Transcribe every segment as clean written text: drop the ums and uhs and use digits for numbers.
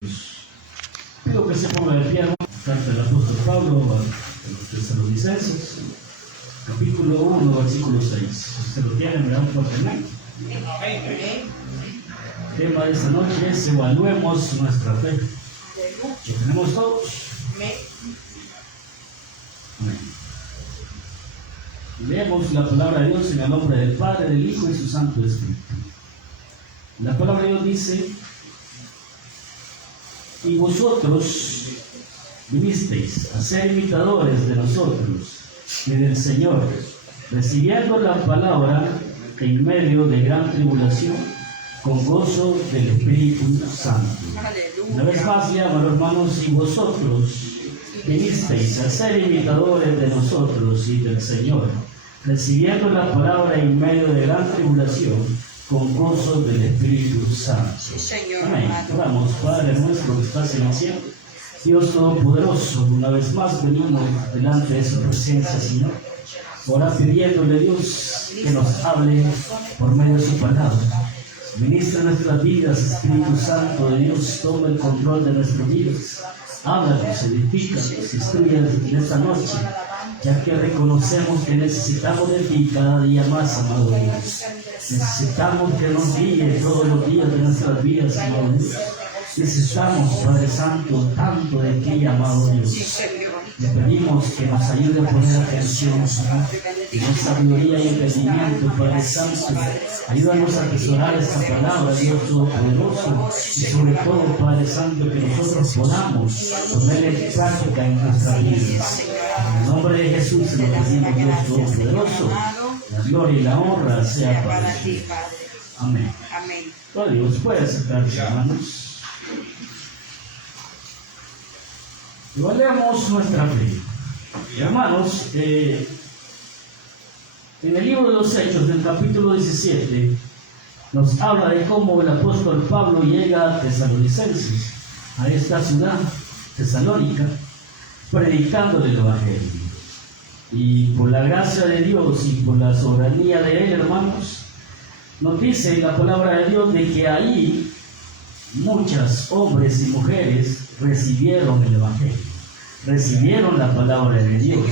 Pido que se ponga de pie, carta del apóstol Pablo a los Tesalonicenses, capítulo 1, versículo 6. Si se lo tienen, me dan un fuerte amén. El tema de esta noche es: evaluemos nuestra fe. ¿Lo tenemos todos? Amén. Leemos la palabra de Dios en el nombre del Padre, del Hijo y su Santo Espíritu. La palabra de Dios dice: y vosotros vinisteis a ser imitadores de nosotros y del Señor, recibiendo la palabra que en medio de gran tribulación, con gozo del Espíritu Santo. Aleluya. Una vez más llamo, hermanos: y vosotros vinisteis a ser imitadores de nosotros y del Señor, recibiendo la palabra en medio de gran tribulación, con gozo del Espíritu Santo. Sí, Señor. Amén. Oramos. Padre nuestro que estás en el cielo, Dios Todopoderoso, una vez más venimos delante de su presencia, Señor. Ahora pidiéndole, Dios, que nos hable por medio de su palabra. Ministra nuestras vidas, Espíritu Santo de Dios, toma el control de nuestras vidas. Háblanos, edifícanos, instrúyanos en esta noche, ya que reconocemos que necesitamos de ti cada día más, amado Dios. Necesitamos que nos guíe todos los días de nuestras vidas, amado Dios. Necesitamos, Padre Santo, tanto de ti, amado Dios. Le pedimos que nos ayude a poner atención, Señor, que nos sabiduría y entendimiento, Padre Santo. Ayúdanos a atesorar esta palabra, Dios Todopoderoso, y sobre todo, Padre Santo, que nosotros podamos ponerla en práctica en nuestras vidas. En el nombre de Jesús se lo pedimos, Dios Todopoderoso. La gloria y la honra sea para ti. Amén. Todo Dios puede acercarse, hermanos. Evaluemos nuestra fe. Hermanos, en el libro de los Hechos, del capítulo 17, nos habla de cómo el apóstol Pablo llega a Tesalonicenses, a esta ciudad, Tesalónica, predicando el Evangelio. Y por la gracia de Dios y por la soberanía de Él, hermanos, nos dice la palabra de Dios de que ahí muchos hombres y mujeres recibieron el Evangelio, recibieron la palabra de Dios,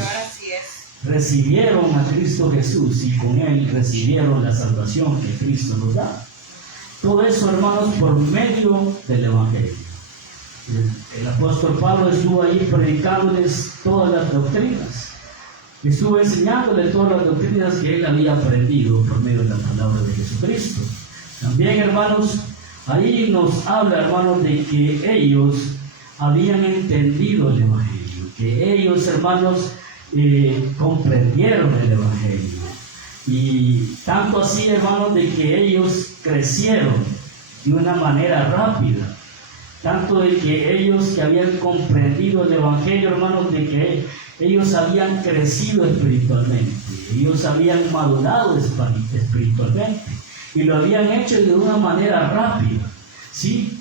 recibieron a Cristo Jesús y con Él recibieron la salvación que Cristo nos da. Todo eso, hermanos, por medio del Evangelio. El apóstol Pablo estuvo ahí predicándoles todas las doctrinas. Estuvo enseñándole todas las doctrinas que él había aprendido por medio de la palabra de Jesucristo. También, hermanos, ahí nos habla, hermanos, de que ellos habían entendido el Evangelio, que ellos, hermanos, comprendieron el Evangelio. Y tanto así, hermanos, de que ellos crecieron de una manera rápida. Tanto de que ellos que habían comprendido el Evangelio, hermanos, de que ellos habían crecido espiritualmente, ellos habían madurado espiritualmente y lo habían hecho de una manera rápida, ¿sí?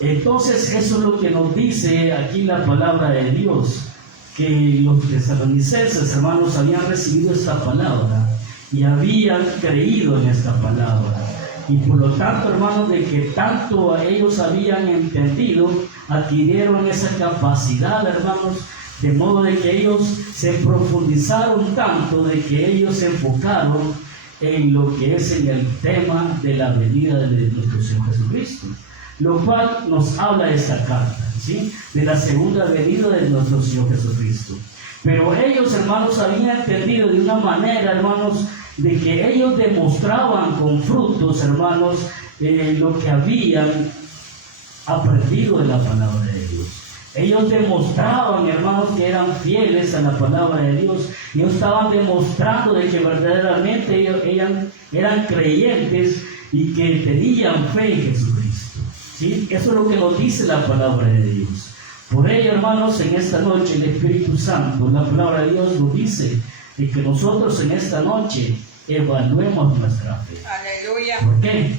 Entonces eso es lo que nos dice aquí la palabra de Dios, que los tesalonicenses, hermanos, habían recibido esta palabra y habían creído en esta palabra. Y por lo tanto, hermanos, de que tanto a ellos habían entendido, adquirieron esa capacidad, hermanos, de modo de que ellos se profundizaron tanto, de que ellos se enfocaron en lo que es en el tema de la venida de nuestro Señor Jesucristo, lo cual nos habla de esta carta, ¿sí? De la segunda venida de nuestro Señor Jesucristo. Pero ellos, hermanos, habían entendido de una manera, hermanos, de que ellos demostraban con frutos, hermanos, lo que habían aprendido de la palabra de Dios. Ellos demostraban, hermanos, que eran fieles a la palabra de Dios. Ellos estaban demostrando de que verdaderamente ellos eran creyentes y que tenían fe en Jesucristo, ¿sí? Eso es lo que nos dice la palabra de Dios. Por ello, hermanos, en esta noche el Espíritu Santo, la palabra de Dios nos dice de que nosotros en esta noche evaluemos nuestra fe. Aleluya. ¿Por qué?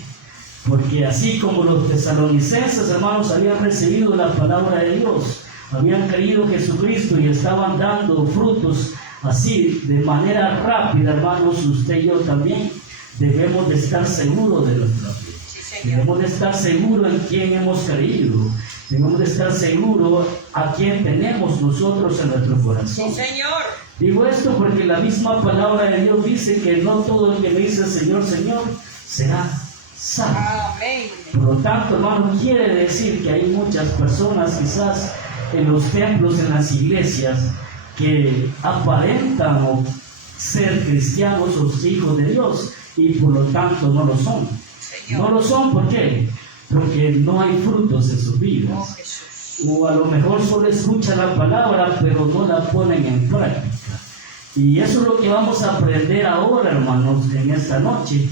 Porque así como los tesalonicenses, hermanos, habían recibido la palabra de Dios, habían creído en Jesucristo y estaban dando frutos así de manera rápida, hermanos, usted y yo también debemos de estar seguros de nuestra fe. Debemos de estar seguros en quién hemos creído Debemos de estar seguros a quién tenemos nosotros en nuestro corazón. Sí, Señor. Digo esto porque la misma palabra de Dios dice que no todo el que me dice Señor, Señor, será salvo. Amén. Por lo tanto, hermano, quiere decir que hay muchas personas quizás en los templos, en las iglesias, que aparentan ser cristianos o hijos de Dios y por lo tanto no lo son. Señor. No lo son, ¿por qué? Porque no hay frutos en sus vidas. Oh, Jesús. O a lo mejor solo escuchan la palabra, pero no la ponen en práctica. Y eso es lo que vamos a aprender ahora, hermanos, en esta noche.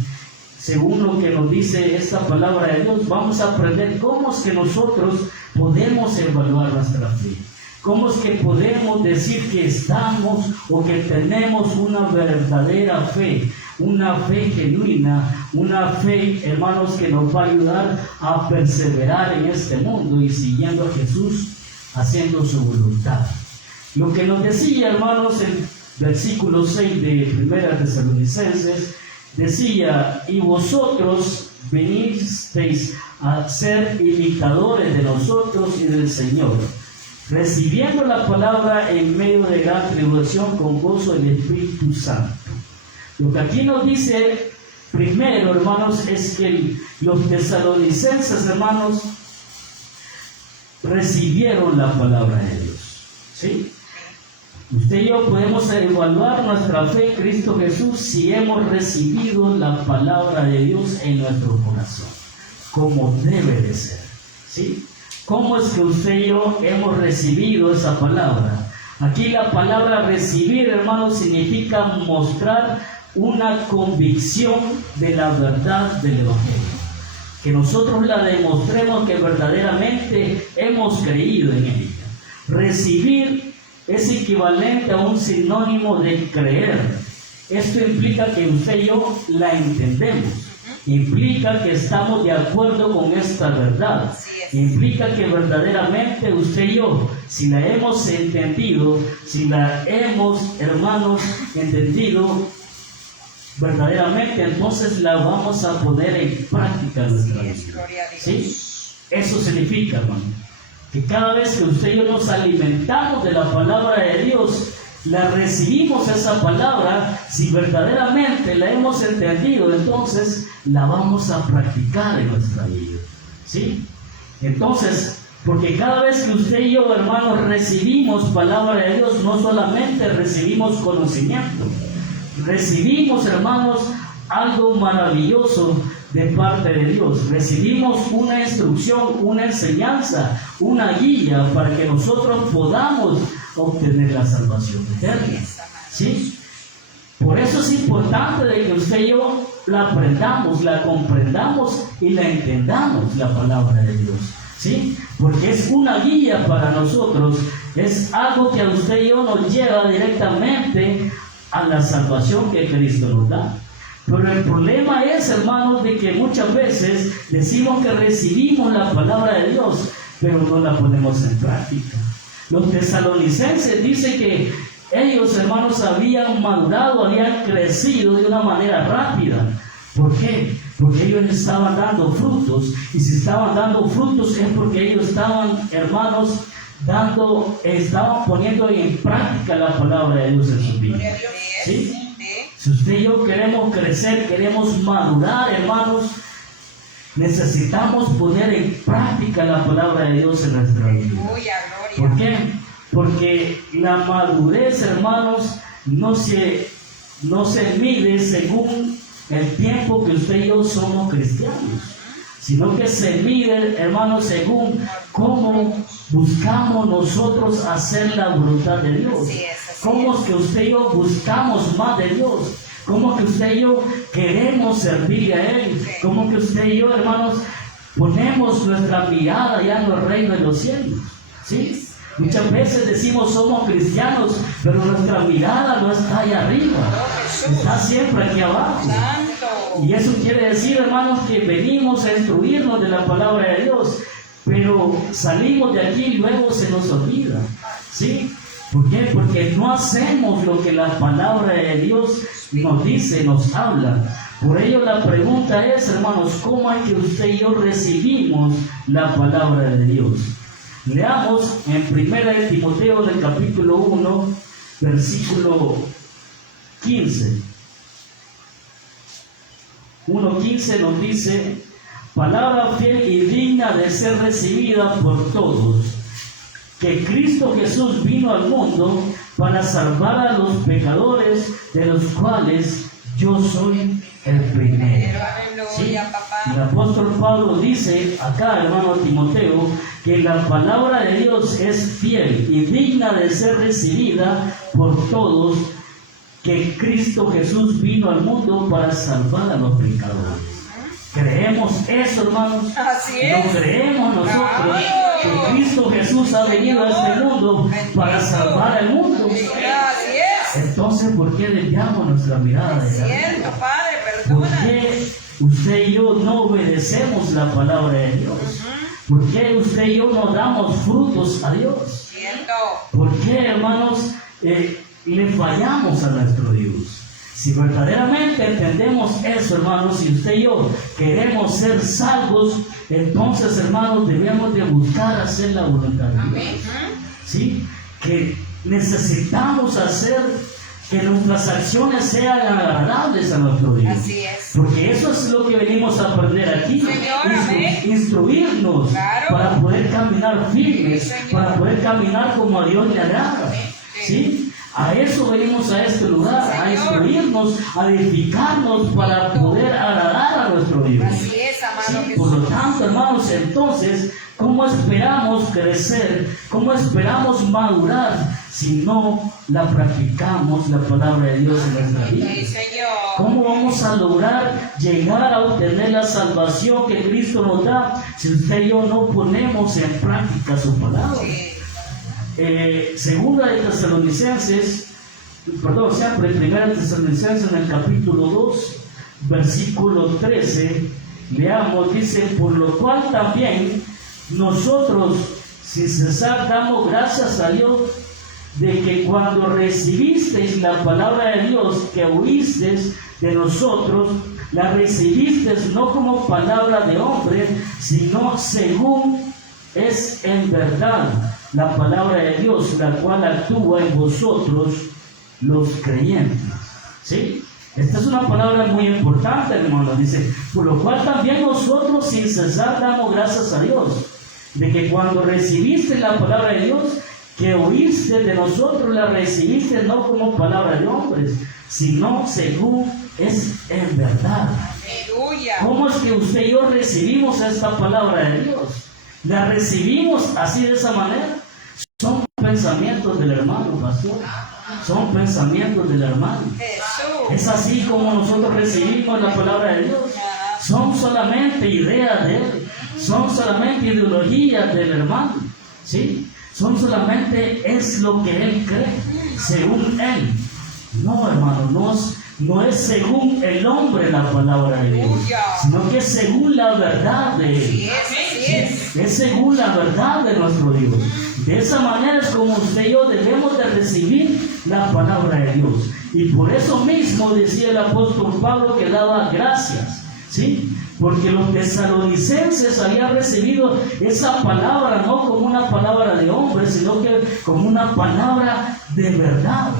Según lo que nos dice esta palabra de Dios, vamos a aprender cómo es que nosotros podemos evaluar nuestra fe. ¿Cómo es que podemos decir que estamos o que tenemos una verdadera fe? Una fe genuina, una fe, hermanos, que nos va a ayudar a perseverar en este mundo y siguiendo a Jesús, haciendo su voluntad. Lo que nos decía, hermanos, en versículo 6 de 1 Tesalonicenses, decía: y vosotros venisteis a ser imitadores de nosotros y del Señor, recibiendo la palabra en medio de gran tribulación con gozo del Espíritu Santo. Lo que aquí nos dice primero, hermanos, es que los tesalonicenses, hermanos, recibieron la palabra de Dios. ¿Sí? Usted y yo podemos evaluar nuestra fe en Cristo Jesús si hemos recibido la palabra de Dios en nuestro corazón, como debe de ser. ¿Sí? ¿Cómo es que usted y yo hemos recibido esa palabra? Aquí la palabra recibir, hermanos, significa mostrar una convicción de la verdad del Evangelio. Que nosotros la demostremos que verdaderamente hemos creído en ella. Recibir es equivalente a un sinónimo de creer. Esto implica que usted y yo la entendemos. Implica que estamos de acuerdo con esta verdad. Implica que verdaderamente usted y yo, si la hemos entendido, si la hemos, hermanos, entendido verdaderamente, entonces la vamos a poner en práctica en nuestra vida. ¿Sí? Eso significa, hermano, que cada vez que usted y yo nos alimentamos de la palabra de Dios, la recibimos esa palabra, si verdaderamente la hemos entendido, entonces la vamos a practicar en nuestra vida. ¿Sí? Entonces, porque cada vez que usted y yo, hermanos, recibimos palabra de Dios, no solamente recibimos conocimiento, recibimos, hermanos, algo maravilloso de parte de Dios. Recibimos una instrucción, una enseñanza, una guía para que nosotros podamos obtener la salvación eterna. ¿Sí? Por eso es importante de que usted y yo la aprendamos, la comprendamos y la entendamos, la palabra de Dios. ¿Sí? Porque es una guía para nosotros, es algo que a usted y yo nos lleva directamente a la salvación que Cristo nos da. Pero el problema es, hermanos, de que muchas veces decimos que recibimos la palabra de Dios, pero no la ponemos en práctica. Los tesalonicenses dicen que ellos, hermanos, habían madurado, habían crecido de una manera rápida. ¿Por qué? Porque ellos estaban dando frutos, y si estaban dando frutos es porque ellos estaban, hermanos, estaban poniendo en práctica la palabra de Dios en sus vidas. ¿Sí? Si usted y yo queremos crecer, queremos madurar, hermanos, necesitamos poner en práctica la palabra de Dios en nuestra vida. ¿Por qué? Porque la madurez, hermanos, no se mide según el tiempo que usted y yo somos cristianos, sino que se mide, hermanos, según cómo buscamos nosotros hacer la voluntad de Dios. Cómo es que usted y yo buscamos más de Dios. Cómo que usted y yo queremos servir a Él. Cómo que usted y yo, hermanos, ponemos nuestra mirada ya en los reinos de los cielos. ¿Sí? Muchas veces decimos somos cristianos, pero nuestra mirada no está allá arriba, está siempre aquí abajo. Y eso quiere decir, hermanos, que venimos a instruirnos de la palabra de Dios, pero salimos de aquí y luego se nos olvida. ¿Sí? ¿Por qué? Porque no hacemos lo que la palabra de Dios nos dice, nos habla. Por ello la pregunta es, hermanos, ¿cómo es que usted y yo recibimos la palabra de Dios? Leamos en 1 Timoteo del capítulo 1, versículo 15. 1:15 nos dice: palabra fiel y digna de ser recibida por todos, que Cristo Jesús vino al mundo para salvar a los pecadores, de los cuales yo soy el primero. ¿Sí? El apóstol Pablo dice acá, hermano Timoteo, que la palabra de Dios es fiel y digna de ser recibida por todos, que Cristo Jesús vino al mundo para salvar a los pecadores. ¿Creemos eso, hermanos? Así es. ¿Lo creemos nosotros? Que Cristo Jesús ha venido a este mundo para salvar al mundo. Así es. Entonces, ¿por qué desviamos nuestra mirada de la vida? Cierto, Padre, ¿Por perdona. qué usted y yo no obedecemos la palabra de Dios? ¿Por qué usted y yo no damos frutos a Dios? Cierto. ¿Por qué, hermanos, le fallamos a nuestro Dios? Si verdaderamente entendemos eso, hermanos, si usted y yo queremos ser salvos, entonces, hermanos, debemos de buscar hacer la voluntad de Dios. Amén. ¿Sí? Que necesitamos hacer que nuestras acciones sean agradables a nuestro Dios. Así es. Porque eso es lo que venimos a aprender aquí. Señor, amén. Instruirnos Claro. para poder caminar firmes, Sí, Señor. para poder caminar como a Dios le agrada. Amén. ¿Sí? A eso venimos a este lugar, a Señor. instruirnos, a edificarnos para poder agradar a nuestro Dios. Así es, amado Sí, por lo Jesús. tanto, hermanos, entonces, ¿cómo esperamos crecer? ¿Cómo esperamos madurar si no la practicamos, la palabra de Dios en nuestra vida? Sí, Señor. ¿Cómo vamos a lograr llegar a obtener la salvación que Cristo nos da si usted y yo no ponemos en práctica su palabra? Sí. Segunda de Tesalonicenses, siempre primera de Tesalonicenses en el capítulo 2, versículo 13, leamos, dice: por lo cual también nosotros sin cesar damos gracias a Dios de que cuando recibisteis la palabra de Dios que oísteis de nosotros, la recibisteis no como palabra de hombre, sino según es en verdad la palabra de Dios, la cual actúa en vosotros los creyentes. ¿Sí? Esta es una palabra muy importante, hermano. Dice: por lo cual también nosotros sin cesar damos gracias a Dios, de que cuando recibiste la palabra de Dios, que oíste de nosotros, la recibiste no como palabra de hombres, sino según es en verdad. Aleluya. ¿Cómo es que usted y yo recibimos esta palabra de Dios? ¿La recibimos así de esa manera? Son pensamientos del hermano, pastor. Son pensamientos del hermano. Jesús. Es así como nosotros recibimos la palabra de Dios. Son solamente ideas de Él. Son solamente ideologías del hermano. ¿Sí? Son solamente es lo que Él cree, según Él. No, hermano, no es según el hombre la palabra de Dios, sino que es según la verdad de Él. Así es. Es según la verdad de nuestro Dios. De esa manera es como usted y yo debemos de recibir la palabra de Dios. Y por eso mismo decía el apóstol Pablo que daba gracias, ¿sí? Porque los tesalonicenses habían recibido esa palabra no como una palabra de hombre, sino que como una palabra de verdad,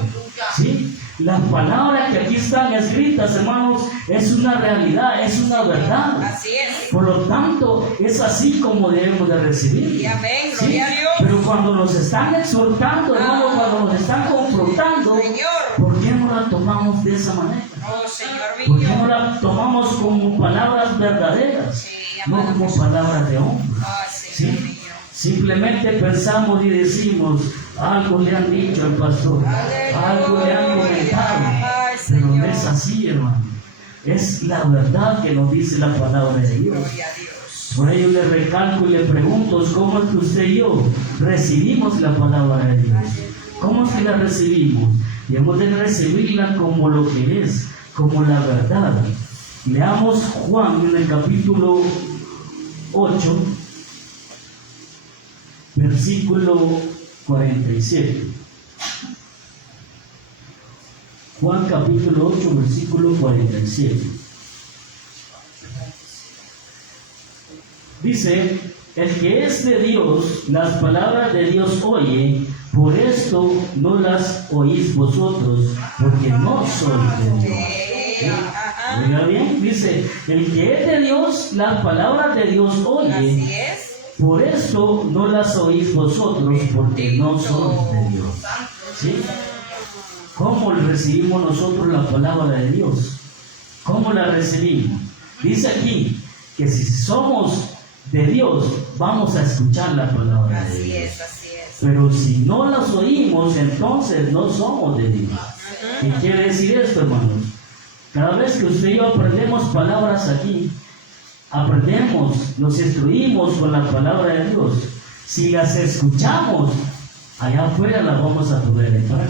¿sí? Las palabras que aquí están escritas, hermanos, es una realidad, es una verdad. Así es. Por lo tanto, es así como debemos de recibir. Y amén, ¿Sí? gloria a Dios. Pero cuando nos están exhortando, hermano, cuando nos están confrontando, Señor. ¿por qué no la tomamos de esa manera? Oh, Señor ¿Por qué no mío. la tomamos como palabras verdaderas? Sí, No amado como Jesús. palabras de hombre. Ah, ¿Sí? Señor mío. Simplemente pensamos y decimos: algo le han dicho al pastor, algo le han comentado. Ay, Pero no Señor. es así, hermano. Es la verdad que nos dice la palabra de Dios. Gloria a Dios. Por ello le recalco y le pregunto: ¿cómo es que usted y yo recibimos la palabra de Dios? ¿Cómo es que la recibimos? Debemos de recibirla como lo que es, como la verdad. Leamos Juan en el capítulo 8, versículo 47. Juan capítulo 8, versículo 47. Dice: el que es de Dios, las palabras de Dios oye, por esto no las oís vosotros, porque no sois de Dios. ¿Sí? Oiga bien, dice, el que es de Dios, las palabras de Dios oye, Así es. por esto no las oís vosotros, porque no sois de Dios. ¿Sí? ¿Cómo recibimos nosotros la palabra de Dios? ¿Cómo la recibimos? Dice aquí que si somos de Dios, vamos a escuchar la palabra de Así Dios. es, así es. Pero si no las oímos, entonces no somos de Dios. ¿Qué quiere decir esto, hermanos? Cada vez que usted y yo aprendemos palabras aquí, aprendemos, nos instruimos con la palabra de Dios. Si las escuchamos, allá afuera las vamos a poder entrar.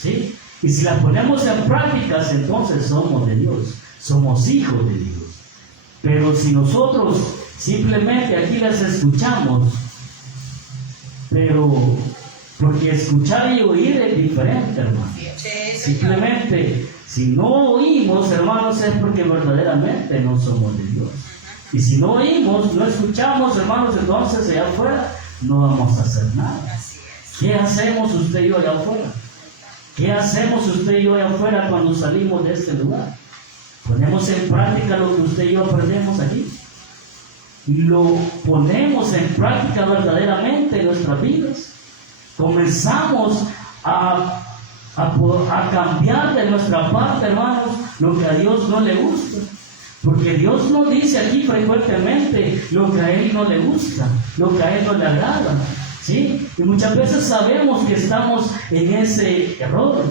¿Sí? Y si las ponemos en prácticas, entonces somos de Dios, somos hijos de Dios. Pero si nosotros simplemente aquí las escuchamos, pero porque escuchar y oír es diferente, hermano. Simplemente, si no oímos, hermanos, es porque verdaderamente no somos de Dios. Y si no oímos, no escuchamos, hermanos, entonces allá afuera no vamos a hacer nada. ¿Qué hacemos usted y yo allá afuera? ¿Qué hacemos usted y yo allá afuera cuando salimos de este lugar? Ponemos en práctica lo que usted y yo aprendemos aquí. Lo ponemos en práctica verdaderamente en nuestras vidas. Comenzamos a cambiar de nuestra parte, hermanos, lo que a Dios no le gusta. Porque Dios nos dice aquí frecuentemente lo que a Él no le gusta, lo que a Él no le agrada. ¿Sí? Y muchas veces sabemos que estamos en ese error,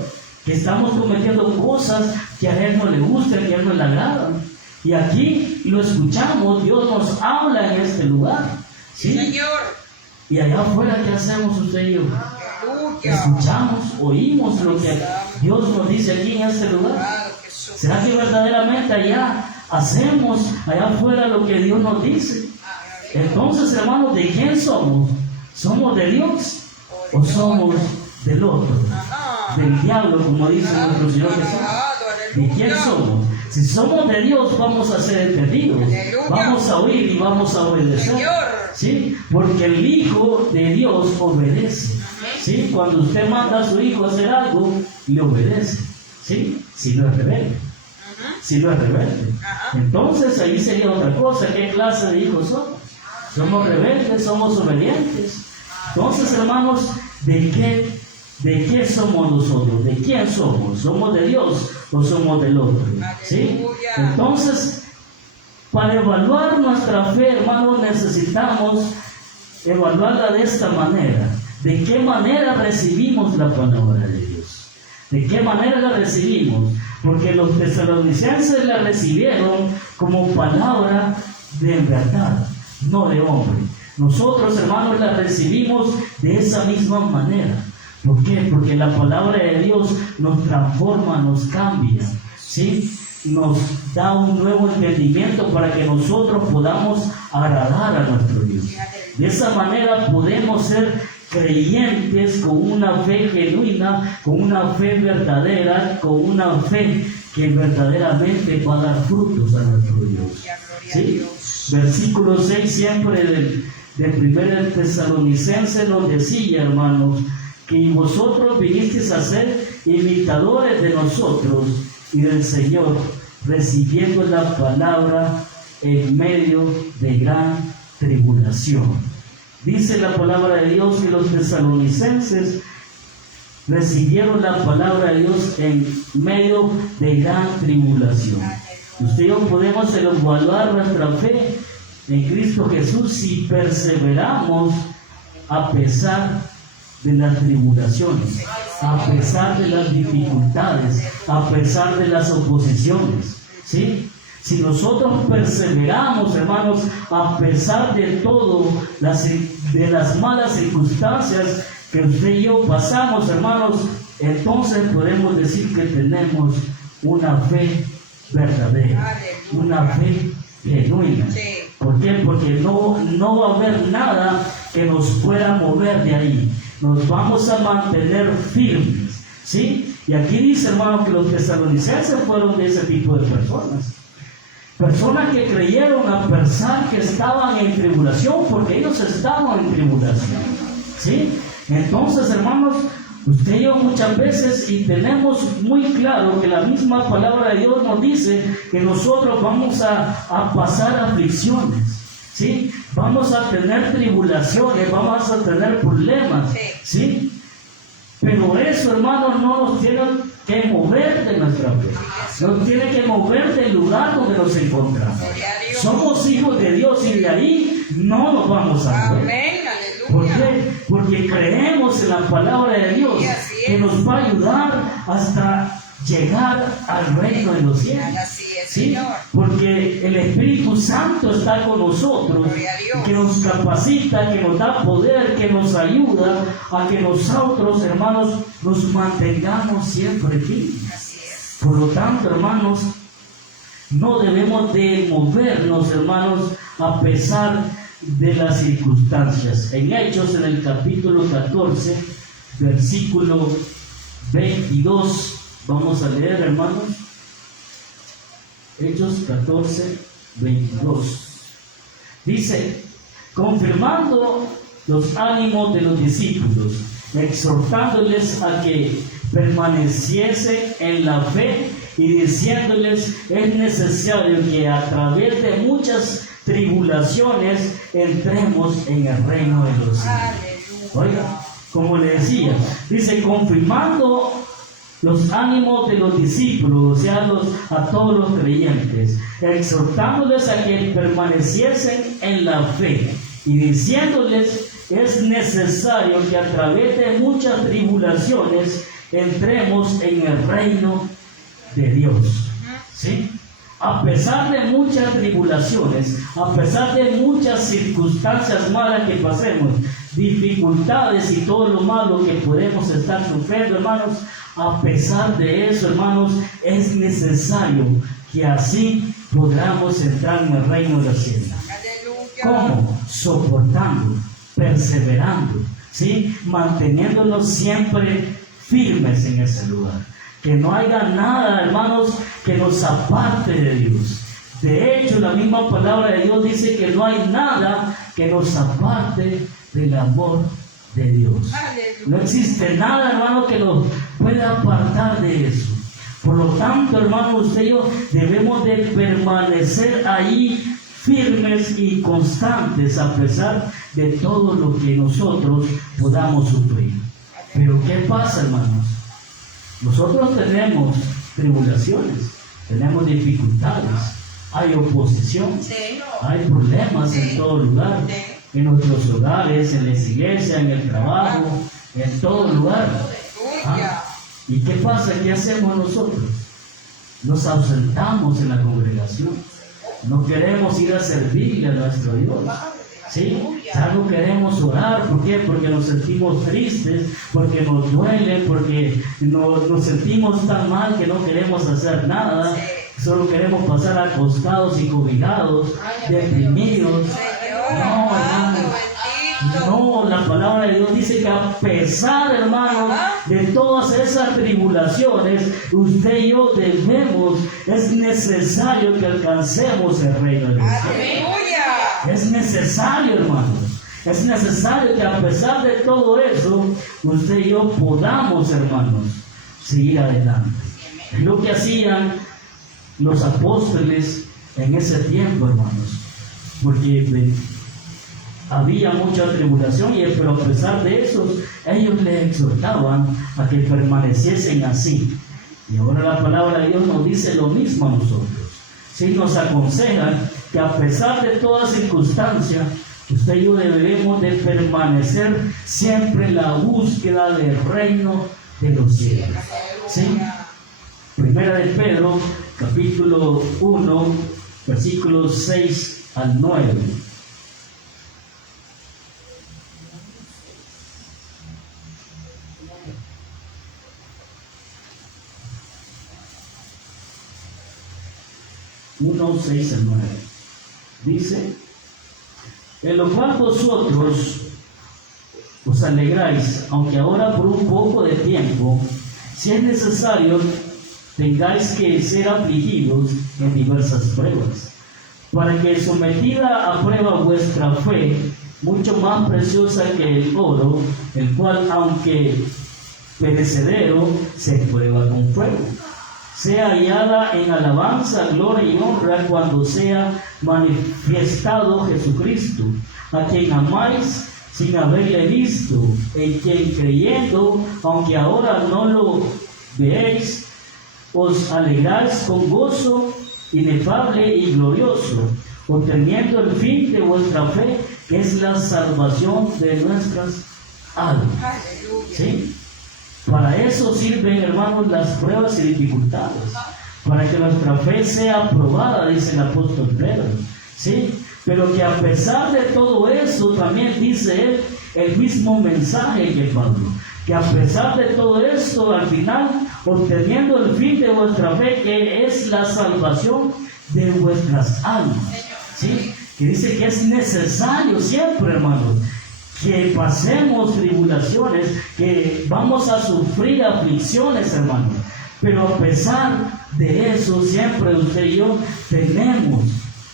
que estamos cometiendo cosas que a Él no le gustan, que a Él no le agradan. Y aquí lo escuchamos, Dios nos habla en este lugar. ¿Sí? Señor. Y allá afuera, ¿qué hacemos usted y yo? Escuchamos, oímos lo que Dios nos dice aquí en este lugar. ¿Será que verdaderamente allá hacemos allá afuera lo que Dios nos dice? Entonces, hermanos, ¿de quién somos? ¿Somos de Dios o somos del otro? Del diablo, como dice nuestro Señor Jesús. ¿De quién somos? Si somos de Dios, vamos a ser entendidos, vamos a oír y vamos a obedecer. ¿Sí? Porque el Hijo de Dios obedece. ¿Sí? Cuando usted manda a su hijo a hacer algo, le obedece. ¿Sí? Si no es rebelde. Si no es rebelde. Entonces ahí sería otra cosa. ¿Qué clase de hijos somos? Somos rebeldes, somos obedientes. Entonces, hermanos, ¿de qué somos nosotros? ¿De quién somos? ¿Somos de Dios o somos del otro? ¿Sí? Entonces, para evaluar nuestra fe, hermanos, necesitamos evaluarla de esta manera. ¿De qué manera recibimos la palabra de Dios? ¿De qué manera la recibimos? Porque los tesalonicenses la recibieron como palabra de verdad, no de hombre. Nosotros, hermanos, la recibimos de esa misma manera. ¿Por qué? Porque la palabra de Dios nos transforma, nos cambia, ¿sí? Nos da un nuevo entendimiento para que nosotros podamos agradar a nuestro Dios. De esa manera podemos ser creyentes con una fe genuina, con una fe verdadera, con una fe que verdaderamente va a dar frutos a nuestro Dios. ¿Sí? Versículo 6 siempre del 1 Tesalonicenses nos decía, hermanos, que vosotros vinisteis a ser imitadores de nosotros y del Señor, recibiendo la palabra en medio de gran tribulación. Dice la palabra de Dios que los tesalonicenses recibieron la palabra de Dios en medio de gran tribulación. Usted y yo podemos evaluar nuestra fe en Cristo Jesús si perseveramos a pesar de las tribulaciones, a pesar de las dificultades, a pesar de las oposiciones. ¿Sí? Si nosotros perseveramos, hermanos, a pesar de todo, de las malas circunstancias que usted y yo pasamos, hermanos, entonces podemos decir que tenemos una fe verdadera, una fe genuina. ¿Por qué? Porque no va a haber nada que nos pueda mover de ahí. Nos vamos a mantener firmes, ¿sí? Y aquí dice, hermano, que los tesalonicenses fueron de ese tipo de personas. Personas que creyeron a pesar que estaban en tribulación, porque ellos estaban en tribulación. ¿Sí? Entonces, hermanos, usted y yo muchas veces, y tenemos muy claro que la misma palabra de Dios nos dice que nosotros vamos a pasar aflicciones, ¿sí? Vamos a tener tribulaciones, vamos a tener problemas, ¿sí? Pero eso, hermanos, no nos tiene que mover de nuestra fe, nos tiene que mover del lugar donde nos encontramos. Somos hijos de Dios y de ahí no nos vamos a mover. ¿Por qué? Porque creemos en la palabra de Dios que nos va a ayudar hasta llegar al reino de los cielos. ¿Sí? Porque el Espíritu Santo está con nosotros, que nos capacita, que nos da poder, que nos ayuda a que nosotros, hermanos, nos mantengamos siempre firmes. Por lo tanto, hermanos, no debemos de movernos, hermanos, a pesar de las circunstancias. En Hechos, en el capítulo 14, versículo 22, vamos a leer, hermanos. Hechos 14, 22. Dice: confirmando los ánimos de los discípulos, exhortándoles a que permaneciesen en la fe y diciéndoles: es necesario que a través de muchas tribulaciones entremos en el reino de los cielos. Oiga, como le decía, dice, confirmando los ánimos de los discípulos, o sea, a todos los creyentes, exhortándoles a que permaneciesen en la fe y diciéndoles: es necesario que a través de muchas tribulaciones entremos en el reino de Dios. ¿Sí? A pesar de muchas tribulaciones, a pesar de muchas circunstancias malas que pasemos, dificultades y todo lo malo que podemos estar sufriendo, hermanos, a pesar de eso, hermanos, es necesario que así podamos entrar en el reino de los cielos. ¿Cómo? Soportando, perseverando, ¿sí? Manteniéndonos siempre firmes en ese lugar. Que no haya nada, hermanos, que nos aparte de Dios. De hecho, la misma palabra de Dios dice que no hay nada que nos aparte del amor de Dios. No existe nada, hermano, que nos pueda apartar de eso. Por lo tanto, hermano, usted y yo debemos de permanecer ahí firmes y constantes a pesar de todo lo que nosotros podamos sufrir. Pero ¿qué pasa, hermanos? Nosotros tenemos tribulaciones, tenemos dificultades, hay oposición, hay problemas en todo lugar, en nuestros hogares, en las iglesias, en el trabajo, en todo lugar. ¿Y qué pasa? ¿Qué hacemos nosotros? Nos ausentamos en la congregación, no queremos ir a servirle a nuestro Dios. ¿Sí? Ya no queremos orar. ¿Por qué? Porque nos sentimos tristes, porque nos duele, porque nos sentimos tan mal que no queremos hacer nada. Solo queremos pasar acostados y cobijados, deprimidos. No, hermano. No, la palabra de Dios dice que a pesar, hermano, de todas esas tribulaciones, usted y yo debemos, es necesario que alcancemos el reino de Dios. Es necesario, hermanos. Es necesario que a pesar de todo eso, usted y yo podamos, hermanos, seguir adelante. Es lo que hacían los apóstoles en ese tiempo, hermanos. Porque había mucha tribulación, pero a pesar de eso, ellos les exhortaban a que permaneciesen así. Y ahora la palabra de Dios nos dice lo mismo a nosotros. Sí, nos aconsejan que a pesar de toda circunstancia, usted y yo debemos de permanecer siempre en la búsqueda del reino de los cielos. ¿Sí? Primera de Pedro, capítulo 1, versículos 6 al 9. Uno, 6 al 9. Dice: en lo cual vosotros os alegráis, aunque ahora por un poco de tiempo, si es necesario, tengáis que ser afligidos en diversas pruebas, para que sometida a prueba vuestra fe, mucho más preciosa que el oro, el cual aunque perecedero, se prueba con fuego, sea hallada en alabanza, gloria y honra cuando sea manifestado Jesucristo, a quien amáis sin haberle visto, en quien creyendo, aunque ahora no lo veáis, os alegráis con gozo inefable y glorioso, obteniendo el fin de vuestra fe, que es la salvación de nuestras almas. Aleluya. ¿Sí? Para eso sirven, hermanos, las pruebas y dificultades, para que nuestra fe sea aprobada, dice el apóstol Pedro. ¿Sí? Pero que a pesar de todo eso, también dice él el mismo mensaje que Pablo, que a pesar de todo esto, al final, obteniendo el fin de vuestra fe, que es la salvación de vuestras almas. ¿Sí? Que dice que es necesario siempre, hermanos, que pasemos tribulaciones, que vamos a sufrir aflicciones, hermanos. Pero a pesar de eso, siempre usted y yo tenemos,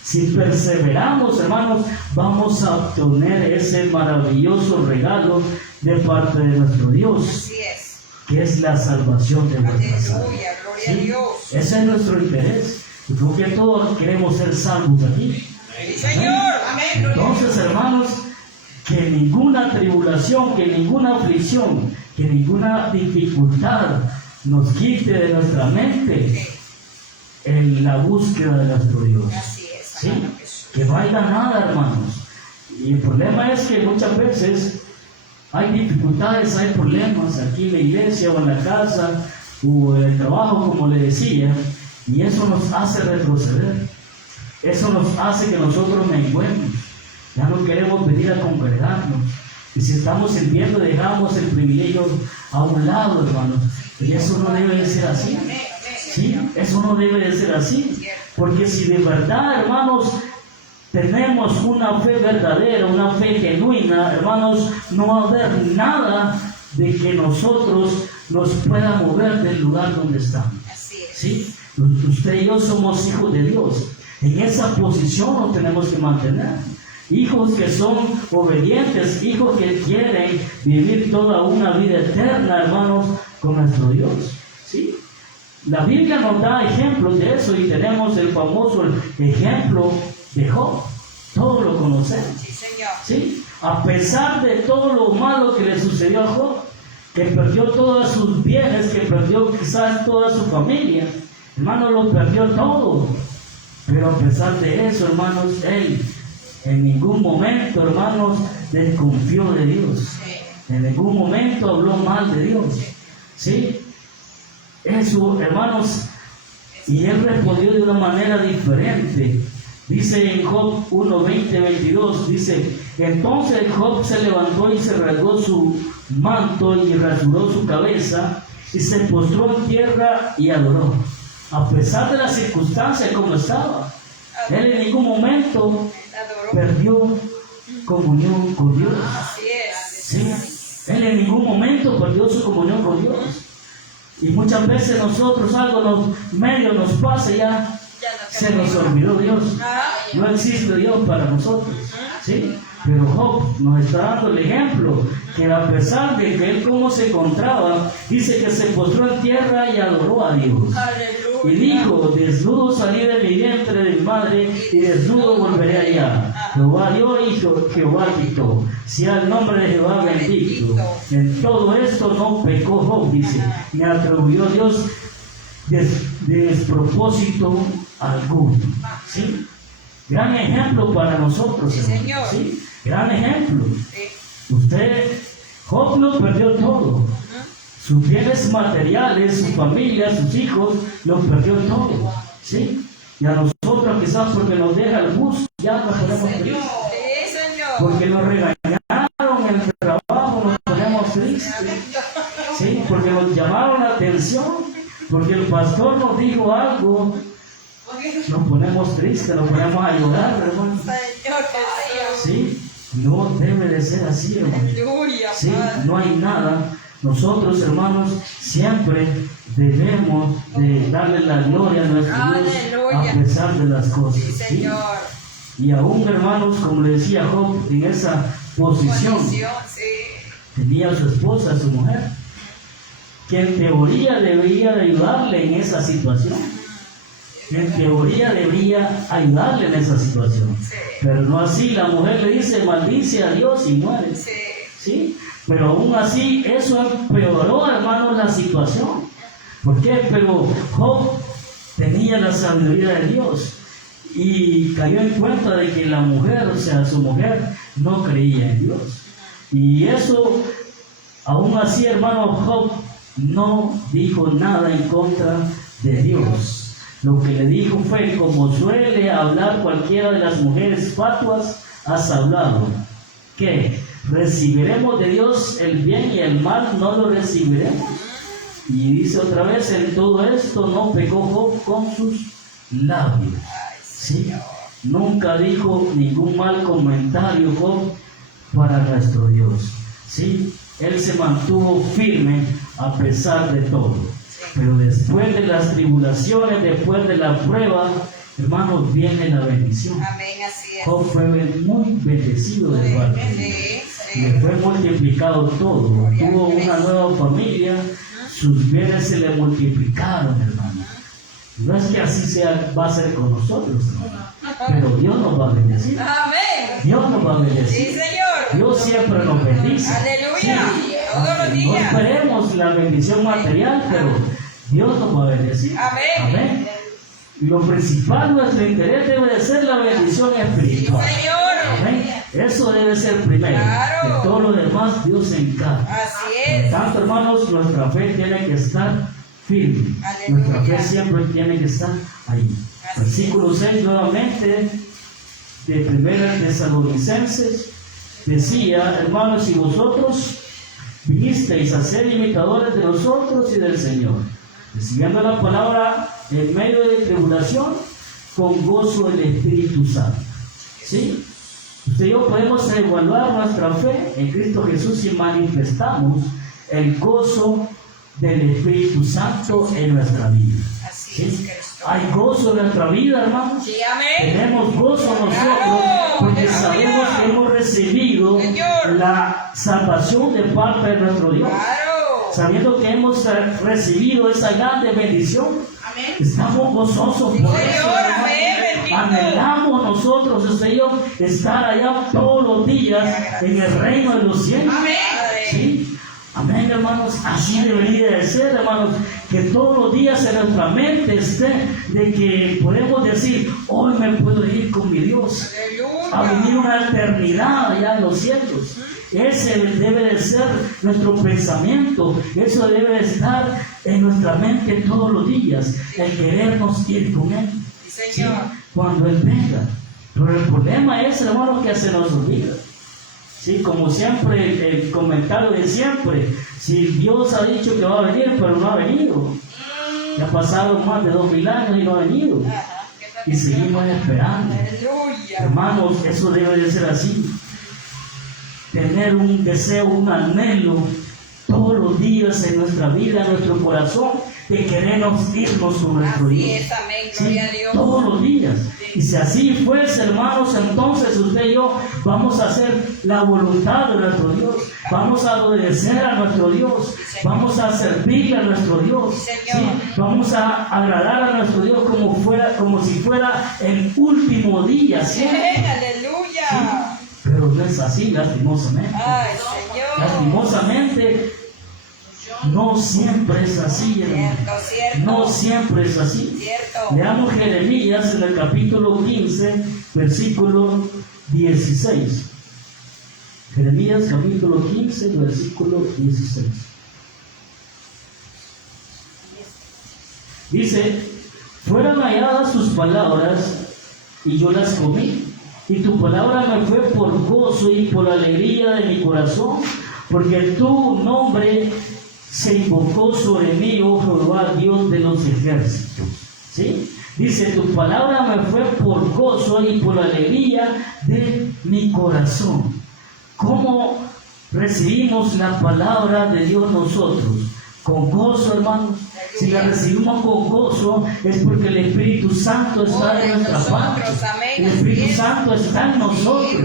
si perseveramos, hermanos, vamos a obtener ese maravilloso regalo de parte de nuestro Dios, Así es. que es la salvación de nuestras almas. Aleluya. Gloria a ¿Sí? Dios. Ese es nuestro interés. Y creo que todos queremos ser salvos aquí. Sí, Señor. Amén. Entonces, hermanos, que ninguna tribulación, que ninguna aflicción, que ninguna dificultad nos quite de nuestra mente en la búsqueda de nuestro Dios. Así es. ¿Sí? amado Jesús. Que valga nada, hermanos. Y el problema es que muchas veces hay dificultades, hay problemas aquí en la iglesia o en la casa o en el trabajo, como le decía, y eso nos hace retroceder. Eso nos hace que nosotros menguemos. Ya no queremos venir a congregarnos. Y si estamos sirviendo, dejamos el privilegio a un lado, hermanos. Y eso no debe de ser así. ¿Sí? Eso no debe de ser así. Porque si de verdad, hermanos, tenemos una fe verdadera, una fe genuina, hermanos, no va a haber nada de que nosotros nos pueda mover del lugar donde estamos. Así es. ¿Sí? Usted y yo somos hijos de Dios. En esa posición nos tenemos que mantener. Hijos que son obedientes, hijos que quieren vivir toda una vida eterna, hermanos, con nuestro Dios. ¿Sí? La Biblia nos da ejemplos de eso y tenemos el famoso ejemplo de Job. Todos lo conocemos. Sí, Señor. ¿Sí? A pesar de todo lo malo que le sucedió a Job, que perdió todos sus bienes, que perdió quizás toda su familia, hermano, lo perdió todo. Pero a pesar de eso, hermanos, él en ningún momento, hermanos, desconfió de Dios. En ningún momento habló mal de Dios. ¿Sí? Eso, hermanos, y él respondió de una manera diferente. Dice en Job 1, 20, 22, dice: entonces Job se levantó y se rasgó su manto y rasuró su cabeza y se postró en tierra y adoró. A pesar de las circunstancias como estaba, él en ningún momento perdió comunión con Dios. Así es. ¿Sí? Él en ningún momento perdió su comunión con Dios. Y muchas veces nosotros algo medio nos pasa y ya se nos olvidó Dios. No existe Dios para nosotros. ¿Sí? Pero Job nos está dando el ejemplo que a pesar de que él cómo se encontraba, dice que se postró en tierra y adoró a Dios. Y dijo: desnudo salí de mi vientre de mi madre y desnudo volveré allá. Jehová dio y Jehová quitó. Sea el nombre de Jehová bendito. En todo esto no pecó Job, dice, ni atribuyó a Dios despropósito alguno. ¿Sí? Gran ejemplo para nosotros, Sí, Señor. ¿Sí? Gran ejemplo. Sí. Job lo perdió todo. Sus bienes materiales, su familia, sus hijos, lo perdió todo. ¿Sí? Y a nosotros quizás porque nos deja el bus, ya nos ponemos tristes. Sí, Señor. Porque nos regañaron en el trabajo, nos ponemos tristes. ¿Sí? Porque nos llamaron la atención, porque el pastor nos dijo algo, nos ponemos tristes, nos ponemos a llorar, hermano. Señor Jesús. ¿Sí? No debe de ser así, hermano. Aleluya. Sí, Padre. no hay nada nosotros, hermanos, siempre debemos de darle la gloria a nuestro Dios a Aleluya. pesar de las cosas. Sí, ¿sí? Señor. Y aún, hermanos, como le decía Job, en esa posición Condición, sí. tenía a su esposa, a su mujer, que en teoría debería de ayudarle en esa situación. En teoría debería ayudarle en esa situación. Sí. Pero no así, la mujer le dice, maldice a Dios y muere. Sí. ¿Sí? Pero aún así, eso empeoró, hermanos, la situación. ¿Por qué? Pero Job tenía la sabiduría de Dios y cayó en cuenta de que la mujer, o sea, su mujer, no creía en Dios. Y eso, aún así, hermano, Job no dijo nada en contra de Dios. Lo que le dijo fue, como suele hablar cualquiera de las mujeres fatuas, has hablado. ¿Qué? ¿Recibiremos de Dios el bien y el mal no lo recibiremos? Y dice otra vez, en todo esto no pecó Job con sus labios. ¿Sí? Nunca dijo ningún mal comentario Job para nuestro Dios. ¿Sí? Él se mantuvo firme a pesar de todo. Pero después de las tribulaciones, después de la prueba, hermanos, viene la bendición. Amén, así es. Job fue muy bendecido de parte de Dios. Sí, Le sí. fue multiplicado todo. Tuvo una nueva familia, sus bienes se le multiplicaron, hermano. No es que así sea, va a ser con nosotros, hermano. Pero Dios nos va a bendecir. Amén. Dios nos va a Sí, bendecir. Señor. Dios siempre nos bendice. Aleluya. Sí. Todos los No días. esperemos la bendición material, pero Dios nos va a bendecir. Amén. Amén. Y lo principal, nuestro interés debe de ser la bendición espiritual. Sí, Señor. Amén. Eso debe ser primero. Claro. De todo lo demás, Dios se encarga. Así Por es. tanto, hermanos, nuestra fe tiene que estar firme. Aleluya. Nuestra fe siempre tiene que estar ahí. Así Versículo 6 nuevamente de 1 Tesalonicenses decía, hermanos, si vosotros vinisteis a ser imitadores de nosotros y del Señor, recibiendo la palabra en medio de tribulación, con gozo del Espíritu Santo. ¿Sí? Usted y yo podemos evaluar nuestra fe en Cristo Jesús si manifestamos el gozo del Espíritu Santo en nuestra vida. Así es, ¿Sí? Cristo. Hay gozo en nuestra vida, hermanos. Sí, amén. Tenemos gozo nosotros Claro, porque aleluya. sabemos que hemos recibido Señor. la salvación de parte de nuestro Dios. Claro. Sabiendo que hemos recibido esa grande bendición, Amén. estamos gozosos por Señor, eso. amén, bendito. Anhelamos nosotros, Señor, estar allá todos los días en el reino de los cielos. Amén. ¿Sí? Amén, hermanos. Así debería de ser, hermanos, que todos los días en nuestra mente esté de que podemos decir, hoy me puedo ir con mi Dios a vivir Aleluya. una eternidad allá en los cielos. Ese debe de ser nuestro pensamiento, eso debe de estar en nuestra mente todos los días, el querernos ir con Él. Sí, ¿sí? Señor. Cuando Él venga. Pero el problema es, hermanos, que se nos olvida. Sí, como siempre, el comentario de siempre, si Dios ha dicho que va a venir, pero no ha venido. Ya ha pasado más de 2000 años y no ha venido. Ajá. Y seguimos esperando. Aleluya. Hermanos, eso debe de ser así. Tener un deseo, un anhelo todos los días en nuestra vida, en nuestro corazón, de querernos irnos con nuestro Así Dios. es, amén. Sí, Gloria a Dios. todos los días. Y si así fuese, hermanos, entonces usted y yo vamos a hacer la voluntad de nuestro Dios. Vamos a obedecer a nuestro Dios. Vamos a servirle a nuestro Dios. Señor. ¿sí? Vamos a agradar a nuestro Dios como si fuera el último día. ¿sí? Amén. Aleluya. Pero no es así, lastimosamente. Ay, Señor. Lastimosamente, no siempre es así, hermano. Cierto, cierto. No siempre es así. Cierto. Leamos Jeremías en el capítulo 15, versículo 16. Jeremías capítulo 15, versículo 16. Dice, fueron halladas tus palabras y yo las comí. Y tu palabra me fue por gozo y por alegría de mi corazón, porque tu nombre se invocó sobre mí, oh Jehová, Dios de los ejércitos. ¿Sí? Dice, tu palabra me fue por gozo y por alegría de mi corazón. ¿Cómo recibimos la palabra de Dios nosotros? Con gozo, hermanos. Si la recibimos con gozo, es porque el Espíritu Santo está en nuestra parte. El Espíritu Santo está en nosotros.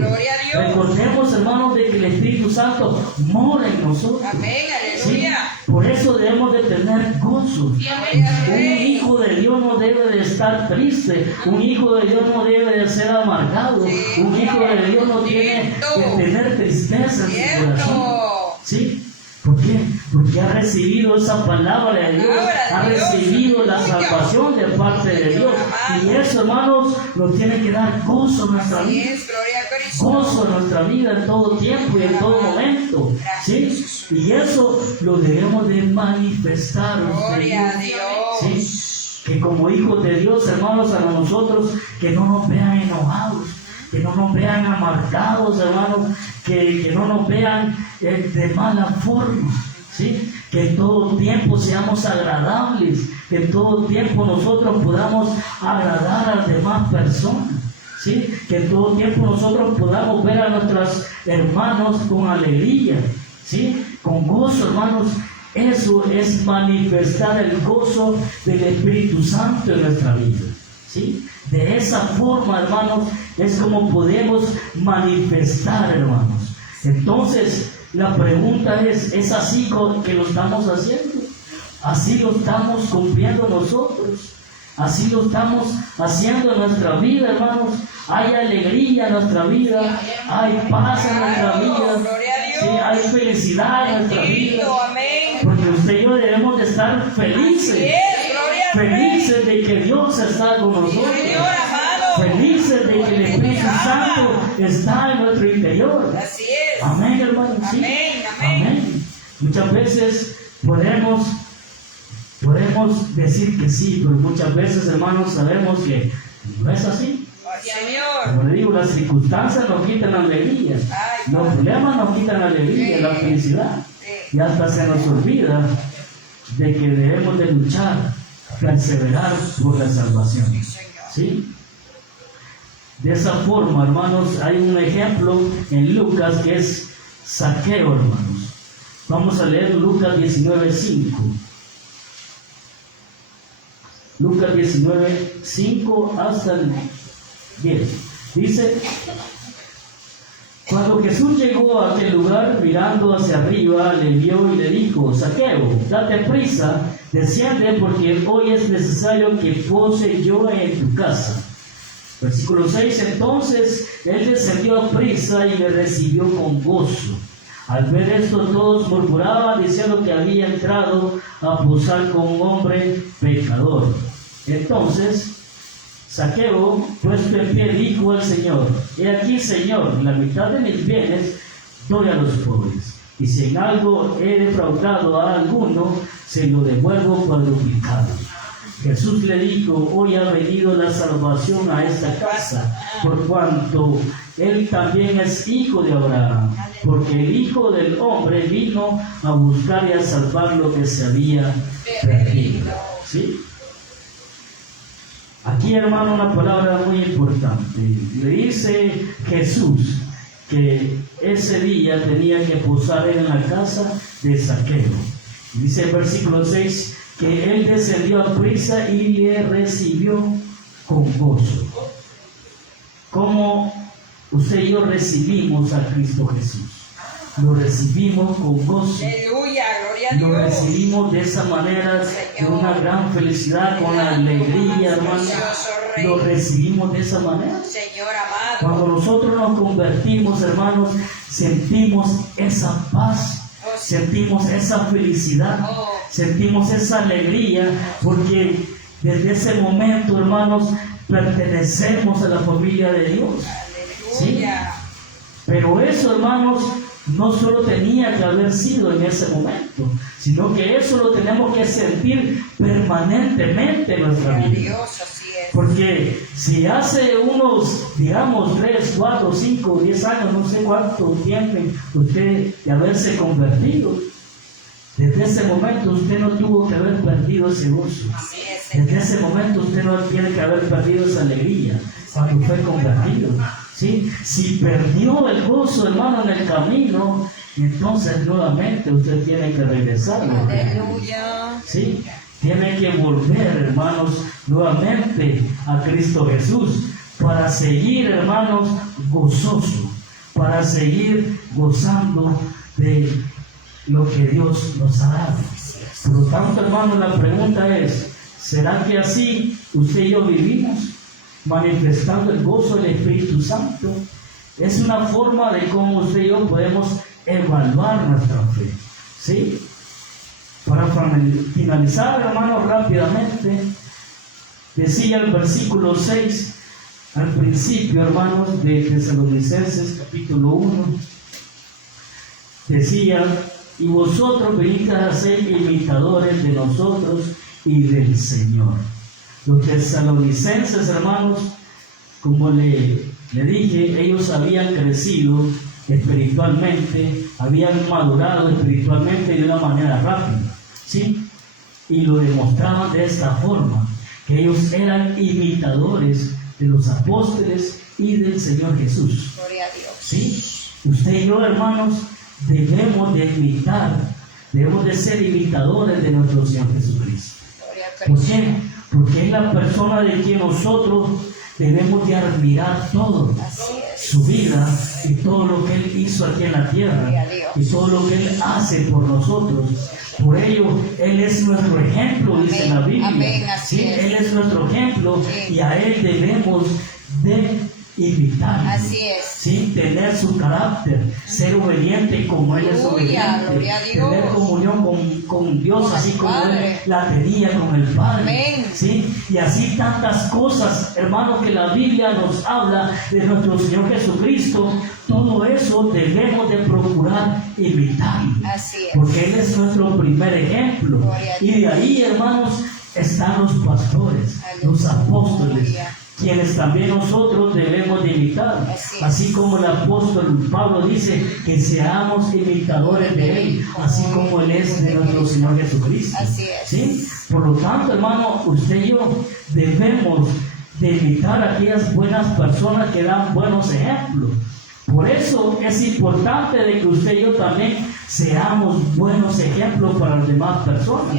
Recordemos, hermanos, de que el Espíritu Santo mora en nosotros. Amén, ¿Sí? aleluya. Por eso debemos de tener gozo. Un hijo de Dios no debe de estar triste. Un hijo de Dios no debe de ser amargado. Un hijo de Dios no tiene que tener tristeza en su corazón. ¿Sí? ¿Por qué? Porque ha recibido esa palabra de Dios, ha recibido la salvación de parte de Dios. Y eso, hermanos, nos tiene que dar gozo en nuestra vida. Gozo en nuestra vida en todo tiempo y en todo momento. ¿Sí? Y eso lo debemos de manifestar. Gloria a Dios. ¿Sí? Que como hijos de Dios, hermanos, a nosotros, que no nos vean enojados, que no nos vean amargados, hermanos, que no nos vean de mala forma, ¿sí? Que en todo tiempo seamos agradables, que en todo tiempo nosotros podamos agradar a las demás personas, ¿sí? Que en todo tiempo nosotros podamos ver a nuestros hermanos con alegría, ¿sí? Con gozo, hermanos. Eso es manifestar el gozo del Espíritu Santo en nuestra vida, ¿sí? De esa forma, hermanos, es como podemos manifestar, hermanos. Entonces, la pregunta ¿es así que lo estamos haciendo? ¿Así lo estamos cumpliendo nosotros? ¿Así lo estamos haciendo en nuestra vida, hermanos? ¿Hay alegría en nuestra vida? ¿Hay paz en nuestra vida? ¿Sí? ¿Hay felicidad en nuestra vida? Porque usted y yo debemos de estar felices. Felices de que Dios está con nosotros. Felices de que el Espíritu Santo está en nuestro interior. Así es. Amén, hermano. ¿Sí? Amén. Muchas veces podemos decir que sí, pero muchas veces, hermanos, sabemos que no es así. Como le digo, las circunstancias nos quitan la alegría, los problemas nos quitan la alegría, la felicidad, y hasta se nos olvida de que debemos de luchar, perseverar por la salvación. ¿Sí? De esa forma, hermanos, hay un ejemplo en Lucas que es Zaqueo, hermanos. Vamos a leer Lucas 19:5. Lucas 19:5 hasta el 10. Dice: cuando Jesús llegó a aquel lugar, mirando hacia arriba, le vio y le dijo: Zaqueo, date prisa, desciende, porque hoy es necesario que pose yo en tu casa. Versículo 6: entonces él descendió a prisa y le recibió con gozo. Al ver esto, todos murmuraban, diciendo que había entrado a posar con un hombre pecador. Entonces Zaqueo, puesto en pie, dijo al Señor: he aquí, Señor, la mitad de mis bienes doy a los pobres, y si en algo he defraudado a alguno, se lo devuelvo cuadruplicado. Jesús le dijo: hoy ha venido la salvación a esta casa, por cuanto él también es hijo de Abraham, porque el Hijo del Hombre vino a buscar y a salvar lo que se había perdido. ¿Sí? Aquí, hermano, una palabra muy importante. Le dice Jesús que ese día tenía que posar en la casa de Zaqueo. Dice el versículo 6 que él descendió a prisa y le recibió con gozo. ¿Cómo usted y yo recibimos a Cristo Jesús? Lo recibimos con gozo. Aleluya, gloria a Dios. Lo recibimos de esa manera, con una gran felicidad, con alegría, hermano. Lo recibimos de esa manera. Señor amado. Cuando nosotros nos convertimos, hermanos, sentimos esa paz, sentimos esa felicidad, sentimos esa alegría, porque desde ese momento, hermanos, pertenecemos a la familia de Dios. ¿Sí? Pero eso, hermanos, no solo tenía que haber sido en ese momento, sino que eso lo tenemos que sentir permanentemente en nuestra vida. Porque si hace unos, digamos, 3, 4, 5, 10 años, no sé cuánto tiempo usted de haberse convertido, desde ese momento usted no tuvo que haber perdido ese gozo. Desde ese momento usted no tiene que haber perdido esa alegría cuando fue convertido. ¿Sí? Si perdió el gozo, hermano, en el camino, entonces nuevamente usted tiene que regresar. Aleluya. ¿Sí? Tiene que volver, hermanos, nuevamente a Cristo Jesús para seguir, hermanos, gozoso, para seguir gozando de lo que Dios nos ha dado. Por lo tanto, hermanos, la pregunta es, ¿será que así usted y yo vivimos manifestando el gozo del Espíritu Santo? Es una forma de cómo usted y yo podemos evaluar nuestra fe. ¿Sí? Para finalizar, hermanos, rápidamente, decía el versículo 6, al principio, hermanos, de Tesalonicenses, capítulo 1, decía, y vosotros venid a ser imitadores de nosotros y del Señor. Los tesalonicenses, hermanos, como le dije, ellos habían crecido espiritualmente, habían madurado espiritualmente de una manera rápida, ¿sí? Y lo demostraban de esta forma, que ellos eran imitadores de los apóstoles y del Señor Jesús. Gloria a Dios. ¿Sí? Usted y yo, hermanos, debemos de imitar, debemos de ser imitadores de nuestro Señor Jesucristo. Gloria a ¿Por Cristo. qué? Porque es la persona de quien nosotros debemos de admirar todo, Así es. su vida y todo lo que Él hizo aquí en la tierra y todo lo que Él hace por nosotros. Por ello, Él es nuestro ejemplo, dice la Biblia. Amén, así ¿Sí? es. Él es nuestro ejemplo Sí. y a Él debemos de imitar. Así es. ¿Sí? Tener su carácter, ser obediente como Él es Aleluya, obediente, gloria a Dios. tener comunión con Dios, Con así el como Padre. Él la tenía con el Padre. Amén. ¿Sí? Y así tantas cosas, hermanos, que la Biblia nos habla de nuestro Señor Jesucristo. Todo eso debemos de procurar imitar, Así es. porque Él es nuestro primer ejemplo. Gloria a Y de ahí, hermanos, están los pastores, los apóstoles, Aleluya. quienes también nosotros debemos de imitar. Así es. Así como el apóstol Pablo dice que seamos imitadores de Él, así como Él es de nuestro Señor Jesucristo. Así es. ¿Sí? Por lo tanto, hermano, usted y yo debemos de imitar a aquellas buenas personas que dan buenos ejemplos. Por eso es importante de que usted y yo también seamos buenos ejemplos para las demás personas,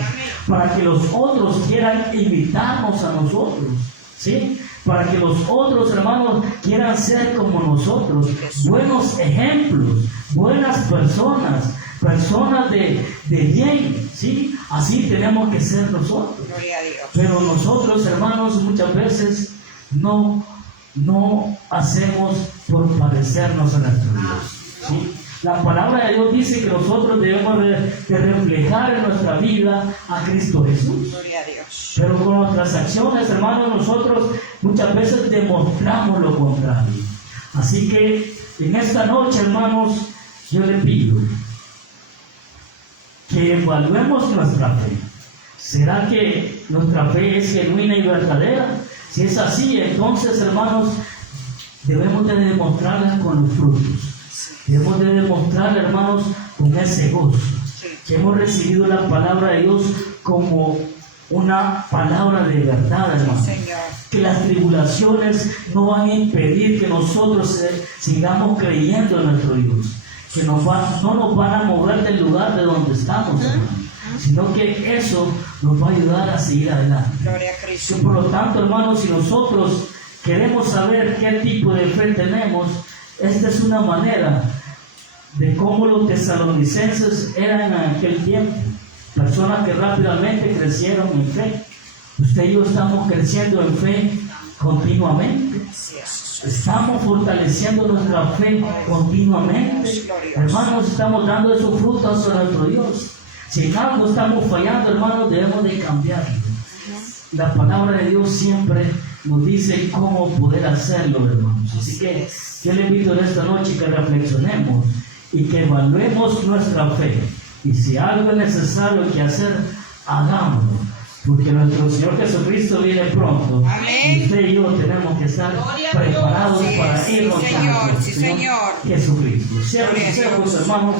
para que los otros quieran imitarnos a nosotros, ¿sí? Para que los otros, hermanos, quieran ser como nosotros, buenos ejemplos, buenas personas, personas de bien, ¿sí? Así tenemos que ser nosotros. Gloria a Dios. Pero nosotros, hermanos, muchas veces no hacemos por parecernos a nuestro Dios, ¿sí? La palabra de Dios dice que nosotros debemos de reflejar en nuestra vida a Cristo Jesús. Gloria a Dios. Pero con nuestras acciones, hermanos, nosotros muchas veces demostramos lo contrario. Así que en esta noche, hermanos, yo le pido que evaluemos nuestra fe. ¿Será que nuestra fe es genuina y verdadera? Si es así, entonces, hermanos, debemos de demostrarla con los frutos. Debemos de demostrar, hermanos, con ese gozo, que hemos recibido la palabra de Dios como una palabra de verdad, hermanos. Señor. Que las tribulaciones no van a impedir que nosotros sigamos creyendo en nuestro Dios, que no nos van a mover del lugar de donde estamos, hermanos, sino que eso nos va a ayudar a seguir adelante. Gloria a Que Cristo. por lo tanto, hermanos, si nosotros queremos saber qué tipo de fe tenemos, esta es una manera de cómo los tesalonicenses eran en aquel tiempo, personas que rápidamente crecieron en fe. Usted y yo estamos creciendo en fe continuamente, Así es. estamos fortaleciendo nuestra fe continuamente. Hermanos, estamos dando esos frutos a nuestro Dios. Si en algo estamos fallando, hermanos, debemos de cambiarlo. La palabra de Dios siempre nos dice cómo poder hacerlo, hermanos. Así que yo le invito en esta noche que reflexionemos y que evaluemos nuestra fe. Y si algo es necesario que hacer, hagámoslo. Porque nuestro Señor Jesucristo viene pronto. Amén. Y usted y yo tenemos que estar preparados Sí, para sí, irnos Señor, a nuestro sí, Señor Señor. Jesucristo. Cierren Gloria a sus Dios. ojos, hermanos.